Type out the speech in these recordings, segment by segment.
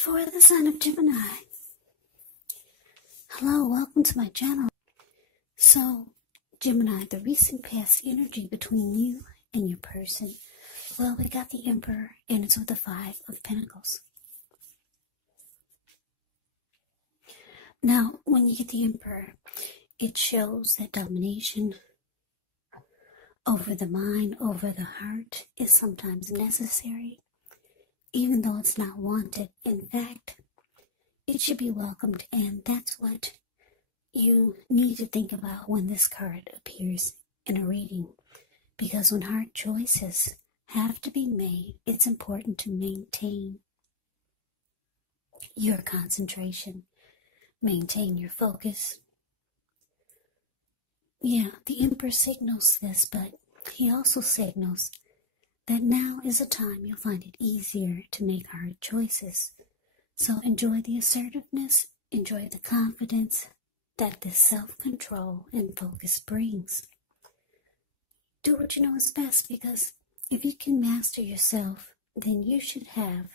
For the sign of Gemini. Hello, welcome to my channel. So, Gemini, the recent past energy between you and your person. Well, we got the Emperor, and it's with the Five of Pentacles. Now, when you get the Emperor, it shows that domination over the mind, over the heart, is sometimes necessary, even though it's not wanted. In fact, it should be welcomed, and that's what you need to think about when this card appears in a reading. Because when hard choices have to be made, it's important to maintain your concentration, maintain your focus. Yeah, the Emperor signals this, but he also signals that now is a time you'll find it easier to make hard choices. So enjoy the assertiveness, enjoy the confidence that this self-control and focus brings. Do what you know is best, because if you can master yourself, then you should have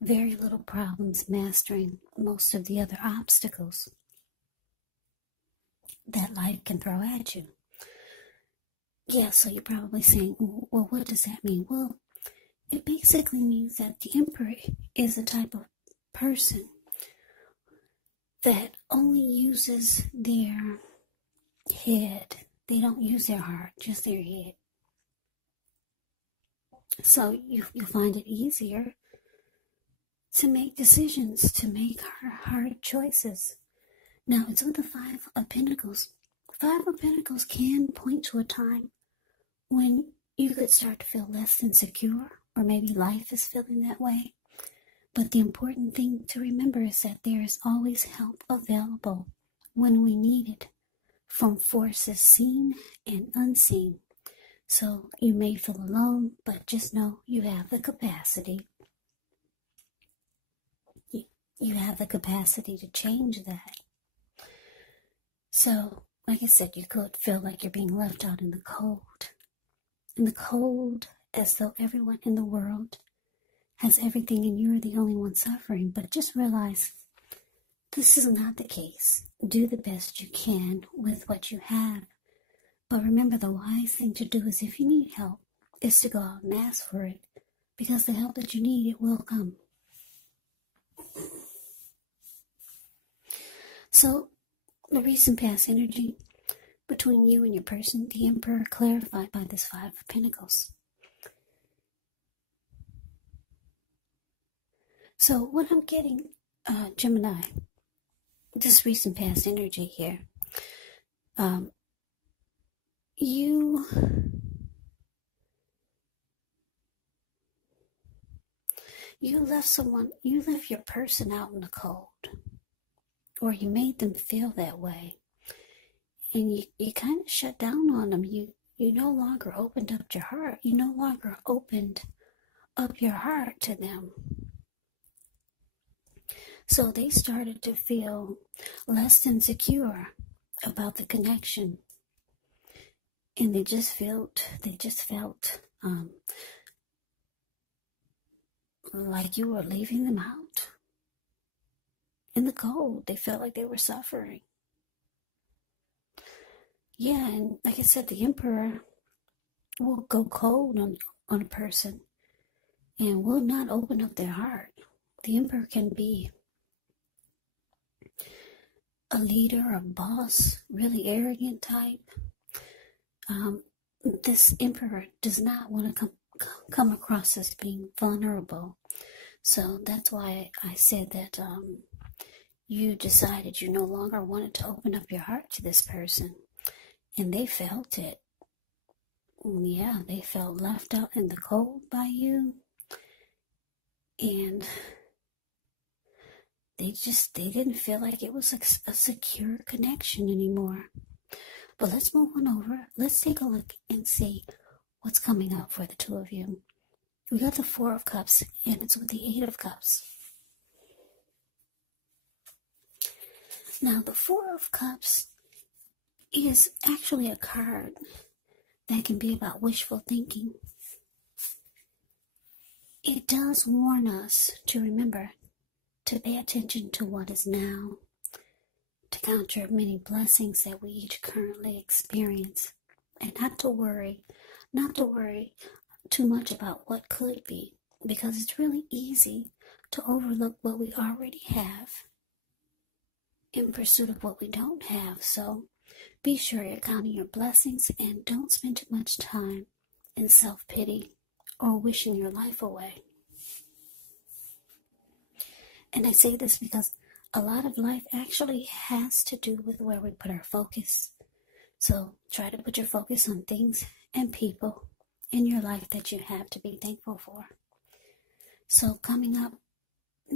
very little problems mastering most of the other obstacles that life can throw at you. Yeah, so you're probably saying, well, what does that mean? Well, it basically means that the Emperor is a type of person that only uses their head. They don't use their heart, just their head. So you'll find it easier to make decisions, to make hard choices. Now, it's with the Five of Pentacles. Five of Pentacles can point to a time when you could start to feel less than secure, or maybe life is feeling that way. But the important thing to remember is that there is always help available when we need it, from forces seen and unseen. So you may feel alone, but just know you have the capacity. You have the capacity to change that. So, like I said, you could feel like you're being left out in the cold. In the cold, as though everyone in the world has everything and you're the only one suffering. But just realize this is not the case. Do the best you can with what you have. But remember, the wise thing to do is, if you need help, is to go out and ask for it. Because the help that you need, it will come. So, the recent past energy between you and your person, the Emperor, clarified by this Five of Pentacles. So what I'm getting, Gemini, this recent past energy here, you left your person out in the cold, or you made them feel that way, and you kind of shut down on them. You no longer opened up your heart. You no longer opened up your heart to them. So they started to feel less than secure about the connection. And they just felt like you were leaving them out in the cold. They felt like they were suffering. Yeah, and like I said, the Emperor will go cold on a person and will not open up their heart. The Emperor can be a leader, a boss, really arrogant type. This Emperor does not want to come across as being vulnerable. So that's why I said that you decided you no longer wanted to open up your heart to this person. And they felt it. Yeah, they felt left out in the cold by you. And they didn't feel like it was a secure connection anymore. But let's move on over. Let's take a look and see what's coming up for the two of you. We got the Four of Cups, and it's with the Eight of Cups. Now, the Four of Cups is actually a card that can be about wishful thinking. It does warn us to remember to pay attention to what is now, to count your many blessings that we each currently experience, and not to worry too much about what could be, because it's really easy to overlook what we already have in pursuit of what we don't have. So be sure you're counting your blessings and don't spend too much time in self-pity or wishing your life away. And I say this because a lot of life actually has to do with where we put our focus. So try to put your focus on things and people in your life that you have to be thankful for. So coming up,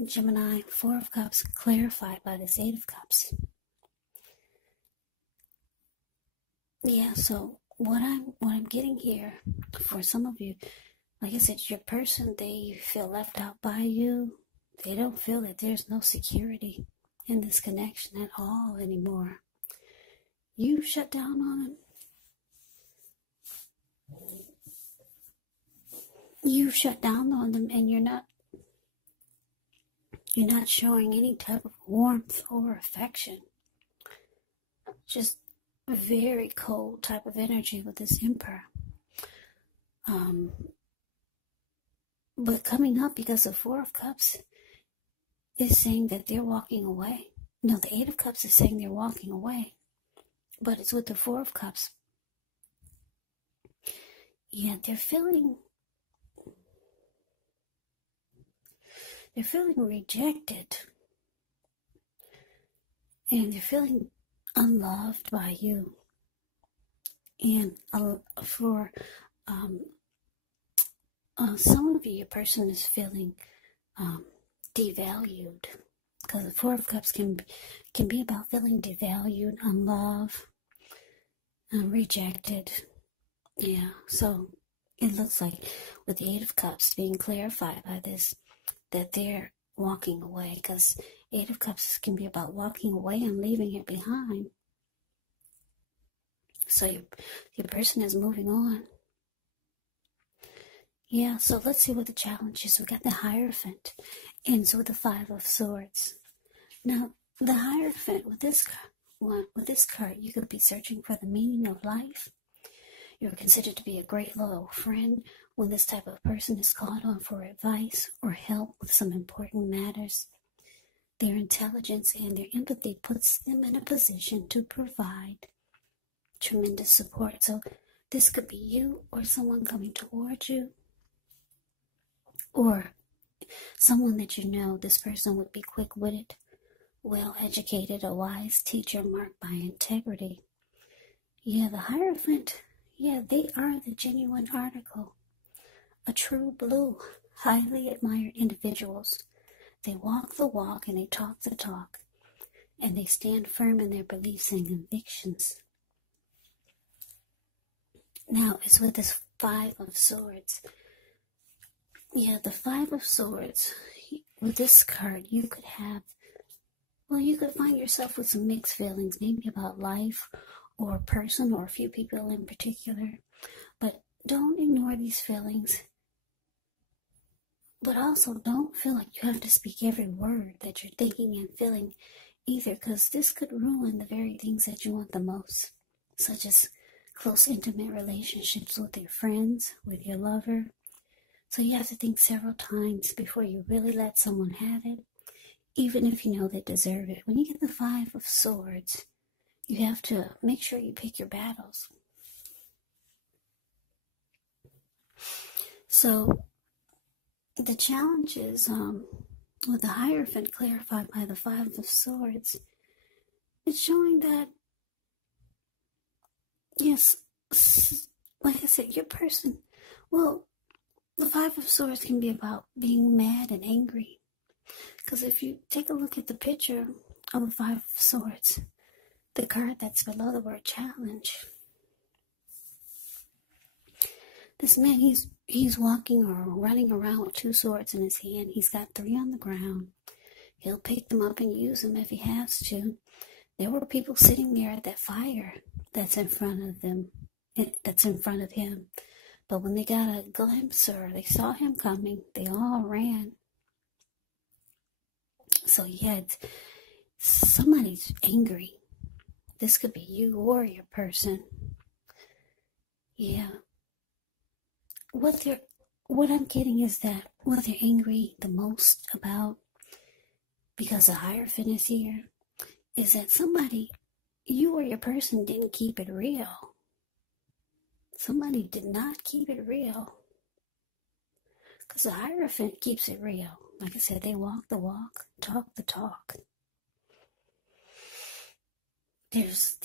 Gemini, Four of Cups, clarified by this Eight of Cups. Yeah, so what I'm getting here for some of you, like I said, your person, they feel left out by you. They don't feel that there's no security in this connection at all anymore. You shut down on them. You shut down on them, and you're not showing any type of warmth or affection. Just a very cold type of energy with this Emperor. But coming up, because the Four of Cups is saying that they're walking away. No, the Eight of Cups is saying they're walking away. But it's with the Four of Cups. Yeah, they're feeling rejected. And they're feeling unloved by you. And for some of you, your person is feeling devalued, because the Four of Cups can be about feeling devalued, unloved, rejected. Yeah, so it looks like with the Eight of Cups being clarified by this, that they're walking away, because Eight of Cups can be about walking away and leaving it behind. So your person is moving on. Yeah, so let's see what the challenge is. We got the Hierophant, ends with the Five of Swords. Now, the Hierophant, with this card, you could be searching for the meaning of life. You're considered to be a great loyal friend when this type of person is called on for advice or help with some important matters. Their intelligence and their empathy puts them in a position to provide tremendous support. So this could be you or someone coming towards you, or someone that you know. This person would be quick-witted, well-educated, a wise teacher marked by integrity. Yeah, the Hierophant, yeah, they are the genuine article. A true blue, highly admired individuals. They walk the walk and they talk the talk. And they stand firm in their beliefs and convictions. Now, it's with this Five of Swords. Yeah, the Five of Swords. With this card, you could find yourself with some mixed feelings, maybe about life or a person or a few people in particular. But don't ignore these feelings. But also don't feel like you have to speak every word that you're thinking and feeling either, because this could ruin the very things that you want the most, such as close, intimate relationships with your friends, with your lover. So you have to think several times before you really let someone have it, even if you know they deserve it. When you get the Five of Swords, you have to make sure you pick your battles. So the challenge is, with the Hierophant clarified by the Five of Swords, it's showing that, yes, like I said, your person, well, the Five of Swords can be about being mad and angry. Because if you take a look at the picture of the Five of Swords, the card that's below the word challenge, this man, he's walking or running around with two swords in his hand. He's got three on the ground. He'll pick them up and use them if he has to. There were people sitting there at that fire that's in front of him. But when they got a glimpse or they saw him coming, they all ran. So yeah, somebody's angry. This could be you or your person. Yeah. What I'm getting is that what they're angry the most about, because the Hierophant is here, is that somebody, you or your person, didn't keep it real. Somebody did not keep it real. Because the Hierophant keeps it real. Like I said, they walk the walk, talk the talk. There's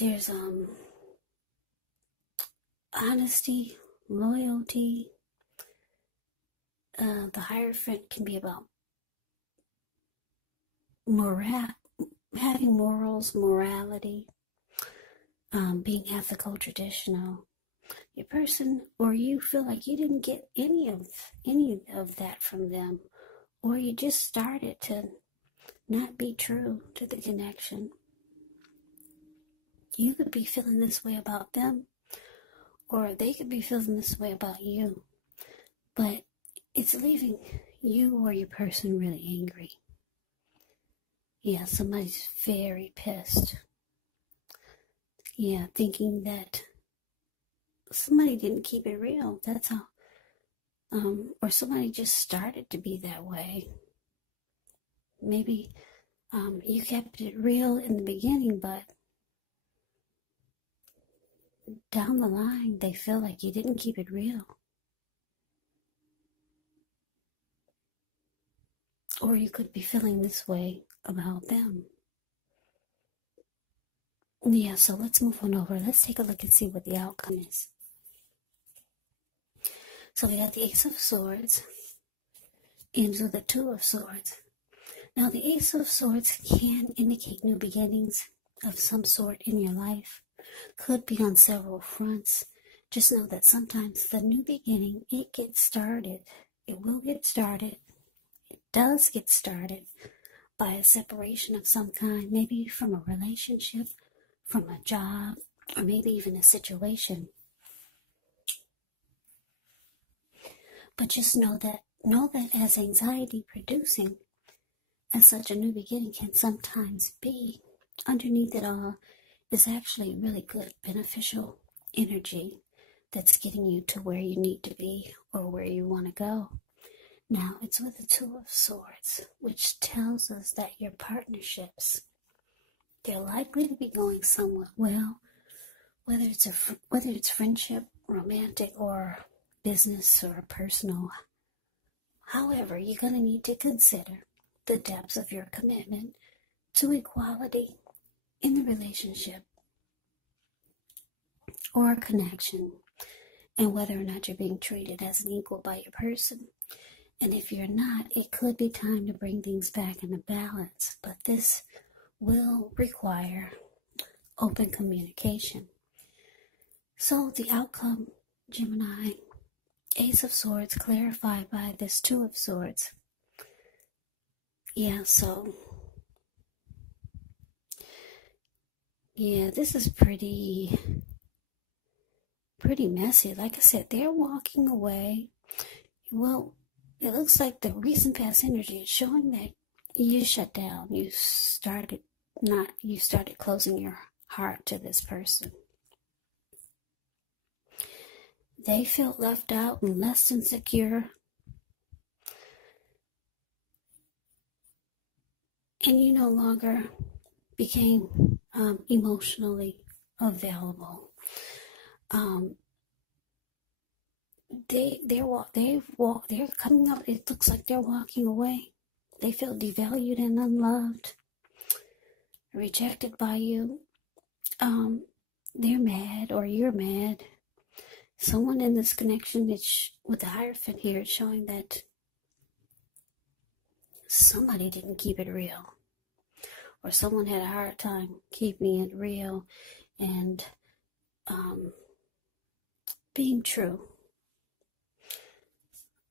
honesty, loyalty. The Hierophant can be about having morals, morality, being ethical, traditional. Your person or you feel like you didn't get any of that from them, or you just started to not be true to the connection. You could be feeling this way about them, or they could be feeling this way about you, but it's leaving you or your person really angry. Yeah, somebody's very pissed. Yeah, thinking that somebody didn't keep it real. That's how, or somebody just started to be that way. Maybe you kept it real in the beginning, but down the line, they feel like you didn't keep it real. Or you could be feeling this way about them. Yeah, so let's move on over. Let's take a look and see what the outcome is. So we got the Ace of Swords into the Two of Swords. Now, the Ace of Swords can indicate new beginnings of some sort in your life. Could be on several fronts. Just know that sometimes the new beginning, it gets started. It will get started. It does get started by a separation of some kind, maybe from a relationship, from a job, or maybe even a situation. But just know that as anxiety producing, as such a new beginning can sometimes be, underneath it all is actually really good, beneficial energy that's getting you to where you need to be or where you want to go. Now, it's with the Two of Swords, which tells us that your partnerships, they're likely to be going somewhat well, whether it's friendship, romantic, or business or personal. However, you're going to need to consider the depths of your commitment to equality in the relationship or a connection, and whether or not you're being treated as an equal by your person. And if you're not, it could be time to bring things back into balance, but this will require open communication. So the outcome, Gemini, Ace of Swords clarified by this Two of Swords. Yeah, so yeah, this is pretty messy. Like I said, they're walking away. Well, it looks like the recent past energy is showing that you shut down. You started closing your heart to this person. They felt left out and less insecure. And you no longer became emotionally available. They're coming up. It looks like they're walking away. They feel devalued and unloved, rejected by you. They're mad, or you're mad. Someone in this connection with the Hierophant here is showing that somebody didn't keep it real, or someone had a hard time keeping it real and being true,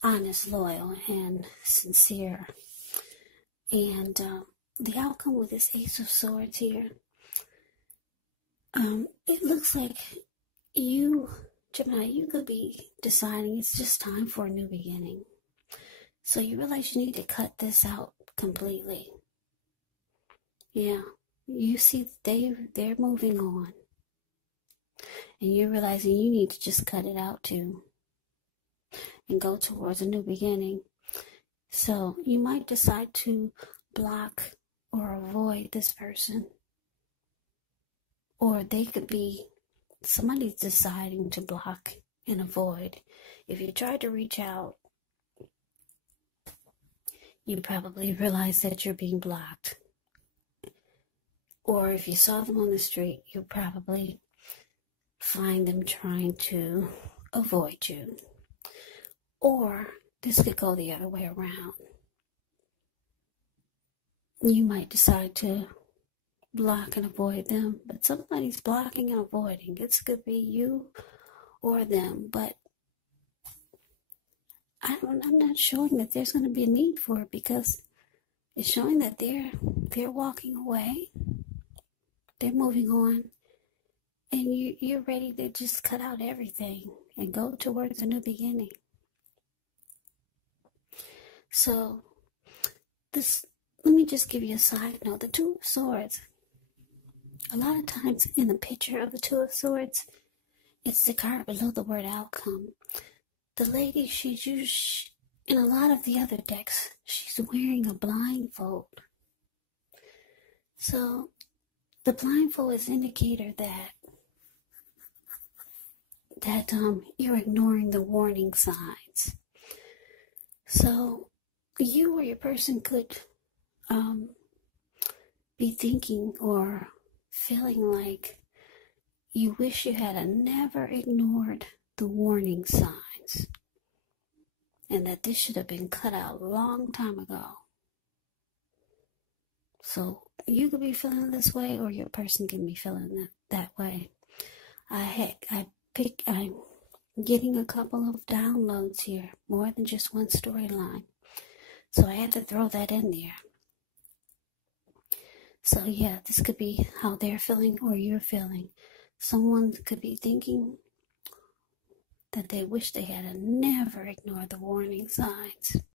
honest, loyal, and sincere. And the outcome with this Ace of Swords here, it looks like you, Gemini, you could be deciding it's just time for a new beginning. So you realize you need to cut this out completely. Yeah, you see that they're moving on, and you're realizing you need to just cut it out too and go towards a new beginning. So you might decide to block or avoid this person, or they could be somebody's deciding to block and avoid. If you try to reach out, you probably realize that you're being blocked. Or if you saw them on the street, you'll probably find them trying to avoid you. Or this could go the other way around. You might decide to block and avoid them, but somebody's blocking and avoiding. This could be you or them, but I'm not showing that there's going to be a need for it, because it's showing that they're walking away, they're moving on, and you're ready to just cut out everything and go towards a new beginning. So let me just give you a side note. The Two of Swords, a lot of times in the picture of the Two of Swords, it's the card below the word outcome. The lady, in a lot of the other decks, she's wearing a blindfold. So the blindfold is an indicator that you're ignoring the warning signs. So you or your person could be thinking or feeling like you wish you had never ignored the warning signs, and that this should have been cut out a long time ago. So you could be feeling this way, or your person can be feeling that way. I'm getting a couple of downloads here, more than just one storyline. So I had to throw that in there. So yeah, this could be how they're feeling or you're feeling. Someone could be thinking that they wish they had never ignored the warning signs.